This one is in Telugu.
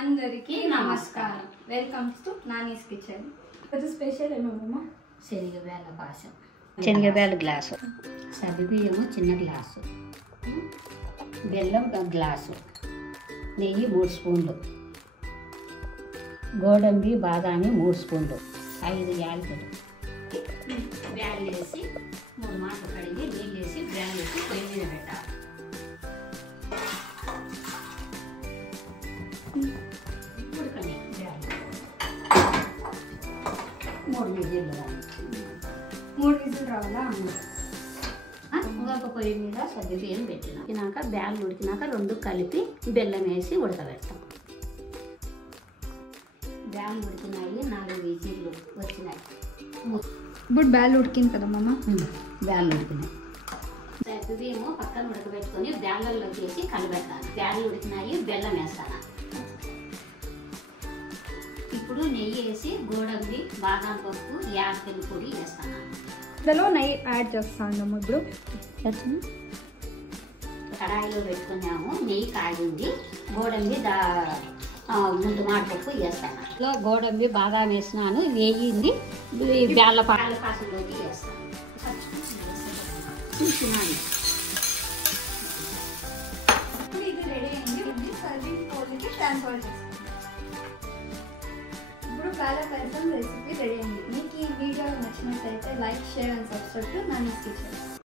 అందరికీ నమస్కారం. Welcome to Nani's kitchen. ఇది స్పెషల్ ఏమమ్మా? శనగబేళ్ళ పాశం, శనగబేళ్ళ గ్లాసు, సగ్గుబియ్యము చిన్న గ్లాసు, బెల్లం గ్లాసు, నెయ్యి 3 స్పూన్లు, గోడంబి బాదామి 3 స్పూన్లు, 5 యాలకులు. బ్యాళ్ళు వేసి 3 మాటలు కడిగి నీళ్ళు వేసి బ్యాళ్ళు వేసి పొయ్యి మీద పెట్టాలి. ఉడకని బ్యాళ్ళు 3 విజిల్లు రావాలి. 3 విజిల్ రావాలా? ఇంకొక పొయ్యి మీద సగ్గుబియ్యం పెట్టినాక బ్యాళ్ళు ఉడికినాక 2 కలిపి బెల్లం వేసి ఉడకబెడతాం. బ్యాళ్ళు ఉడికినాయి, 4 విజిల్లు వచ్చినాయి. ఇప్పుడు బ్యాల్ ఉడికింది కదా మమ్మ? బ్యాళ్ళు ఉడికినాయి. సగ్గుబియ్యము పక్కన ఉడకబెట్టుకొని బ్యాళ్ళల్లో వేసి కలిపెడతాను. బ్యాళ్ళు ఉడికినాయి, బెల్లం వేస్తాను. ఇప్పుడు నెయ్యి వేసి గోడంబి బాదం పప్పు యాలకుల పొడి వేస్తాను. ఇందులో నెయ్యి యాడ్ చేస్తాను. ఇప్పుడు కడాయిలో పెట్టుకున్నాము, నెయ్యి కాగింది, గోడంబి ముందు మాటపప్పు వేస్తాను. ఇలా గోడంబి బాదం వేసినాను, వేయింది బేళ్ళ పాసంలోకి వేస్తాను. ఇప్పుడు ఇది రెడీ అయింది. సర్వింగ్ బౌల్కి ట్రాన్స్ఫర్ చేస్తాం. ఇప్పుడు బేళ్ళ పాయసం రెసిపీ రెడీ అయింది. మీకు ఈ వీడియో నచ్చినట్లయితే like, share and subscribe to Nani's kitchen.